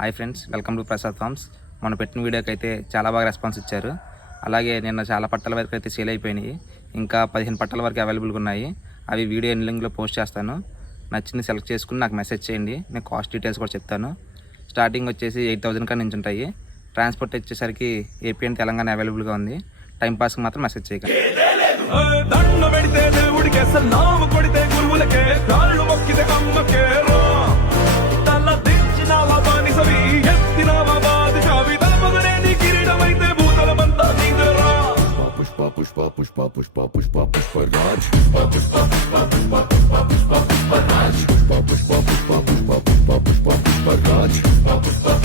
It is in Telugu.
Hi friends, welcome to Prasad farms. మనం పెట్టిన వీడియోకి అయితే చాలా బాగా రెస్పాన్స్ ఇచ్చారు. అలాగే నిన్న చాలా పట్టల వరకు అయితే సేల్ అయిపోయినాయి. ఇంకా 15 పట్టల వరకు అవైలబుల్గా ఉన్నాయి. అవి వీడియో ఎండింగ్లో పోస్ట్ చేస్తాను. నచ్చింది సెలెక్ట్ చేసుకుని నాకు మెసేజ్ చేయండి. నేను కాస్ట్ డీటెయిల్స్ కూడా చెప్తాను. స్టార్టింగ్ వచ్చేసి 8,000 కాడ నుంచి ఉంటాయి. ట్రాన్స్పోర్ట్ వచ్చేసరికి ఏపీ అండ్ తెలంగాణ అవైలబుల్గా ఉంది. టైం పాస్కి మాత్రం మెసేజ్ చేయకండి. Pushpa Pushpa Pushpa Pushpa Pushpa Raj Pushpa Pushpa Pushpa Pushpa Pushpa Pushpa Pushpa Raj Pushpa Pushpa Pushpa Pushpa Pushpa Pushpa Pushpa Raj Pushpa